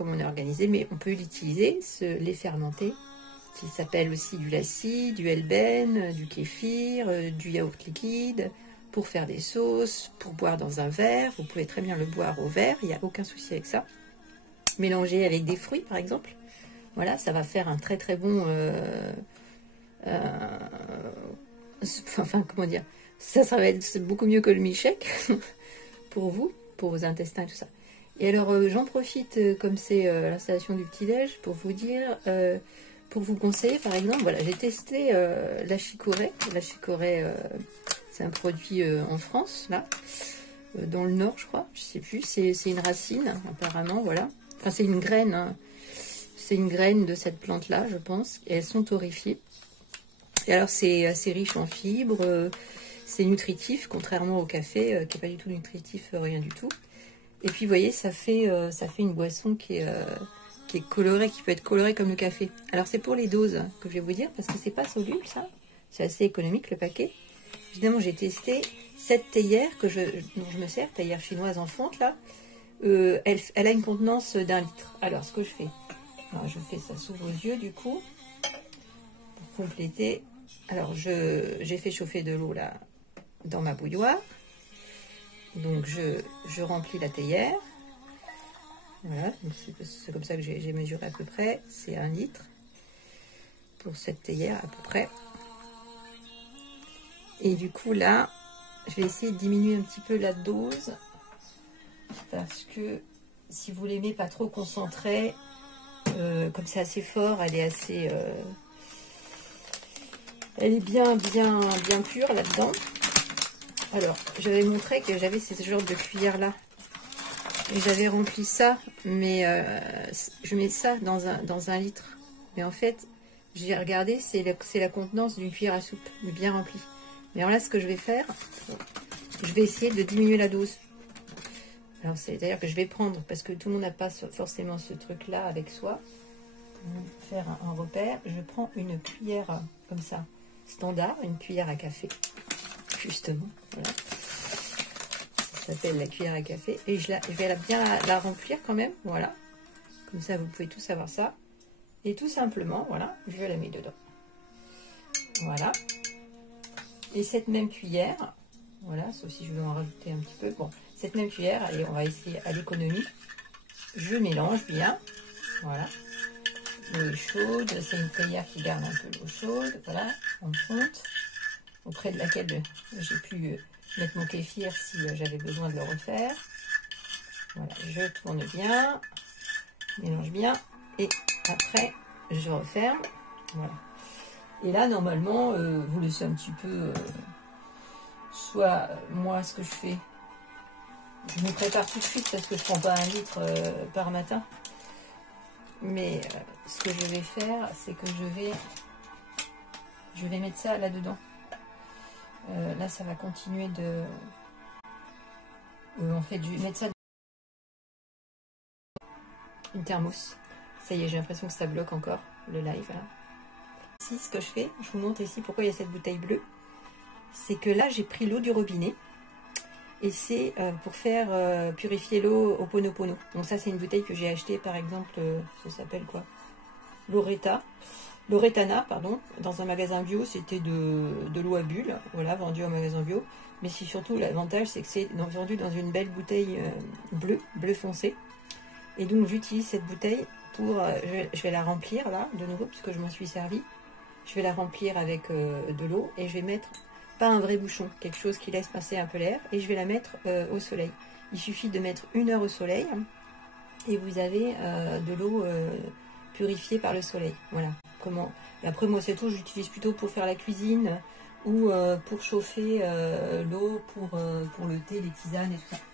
comment on est organisé, mais on peut l'utiliser, ce lait fermenté, qui s'appelle aussi du lassi, du helben, du kéfir, du yaourt liquide, pour faire des sauces, pour boire dans un verre. Vous pouvez très bien le boire au verre, il n'y a aucun souci avec ça. Mélanger avec des fruits, par exemple. Voilà, ça va faire un très très bon... enfin, comment dire, ça va être beaucoup mieux que le milkshake pour vous, pour vos intestins et tout ça. Et alors, j'en profite, comme c'est l'installation du petit-déj, pour vous dire, pour vous conseiller, par exemple, voilà, j'ai testé la chicorée. La chicorée, c'est un produit en France, là, dans le nord, je crois, je sais plus, c'est une racine, apparemment, voilà. Enfin, c'est une graine, hein. C'est une graine de cette plante-là, je pense, et elles sont torréfiées. Et alors, c'est assez riche en fibres, c'est nutritif, contrairement au café, qui n'est pas du tout nutritif, rien du tout. Et puis, vous voyez, ça fait une boisson qui est colorée, qui peut être colorée comme le café. Alors, c'est pour les doses que je vais vous dire, parce que c'est pas soluble, ça. C'est assez économique, le paquet. Évidemment, j'ai testé cette théière dont je me sers, théière chinoise en fonte, là. Elle a une contenance d'1 litre. Alors, ce que je fais, alors, je fais ça sous vos yeux, du coup, pour compléter. Alors, j'ai fait chauffer de l'eau, là, dans ma bouilloire. Donc, je remplis la théière. Voilà, c'est comme ça que j'ai mesuré à peu près. C'est 1 litre pour cette théière, à peu près. Et du coup, là, je vais essayer de diminuer un petit peu la dose. Parce que si vous l'aimez pas trop concentré, comme c'est assez fort, elle est assez... elle est bien pure là-dedans. Alors, j'avais montré que j'avais ce genre de cuillère-là. Et j'avais rempli ça, mais je mets ça dans un litre. Mais en fait, j'ai regardé, c'est la contenance d'une cuillère à soupe, bien remplie. Mais alors là, ce que je vais faire, je vais essayer de diminuer la dose. Alors, c'est-à-dire que je vais prendre, parce que tout le monde n'a pas forcément ce truc-là avec soi, pour faire un repère, je prends une cuillère comme ça, standard, une cuillère à café, justement, voilà. Ça s'appelle la cuillère à café, et je vais bien la remplir quand même, voilà. Comme ça, vous pouvez tous savoir ça. Et tout simplement, voilà, je la mets dedans. Voilà. Et cette même cuillère, voilà, sauf si je veux en rajouter un petit peu, bon, cette même cuillère, allez, on va essayer à l'économie. Je mélange bien, voilà. L'eau est chaude, c'est une théière qui garde un peu l'eau chaude, voilà, en fonte, auprès de laquelle j'ai pu mettre mon kéfir si j'avais besoin de le refaire. Voilà, je tourne bien, mélange bien, et après, je referme, voilà. Et là, normalement, vous laissez un petit peu, soit, moi, ce que je fais, je me prépare tout de suite parce que je ne prends pas 1 litre par matin. Mais ce que je vais faire, c'est que je vais mettre ça là-dedans. Là, ça va continuer de... en fait, je vais mettre ça dans une thermos. Ça y est, j'ai l'impression que ça bloque encore, le live. Là. Ici, ce que je fais, je vous montre ici pourquoi il y a cette bouteille bleue. C'est que là, j'ai pris l'eau du robinet. Et c'est pour faire purifier l'eau au Ponopono. Donc ça, c'est une bouteille que j'ai achetée, par exemple, ça s'appelle quoi? Loretana, pardon, dans un magasin bio. C'était de l'eau à bulles, voilà, vendue en magasin bio. Mais c'est surtout, l'avantage, c'est que c'est vendu dans une belle bouteille bleu foncé. Et donc, j'utilise cette bouteille pour... je vais la remplir, là, de nouveau, puisque je m'en suis servi. Je vais la remplir avec de l'eau et je vais mettre... pas un vrai bouchon, quelque chose qui laisse passer un peu l'air, et je vais la mettre au soleil. Il suffit de mettre 1 heure au soleil et vous avez de l'eau purifiée par le soleil. Voilà. Comment. Et après, moi, c'est tout, j'utilise plutôt pour faire la cuisine ou pour chauffer l'eau pour le thé, les tisanes et tout ça.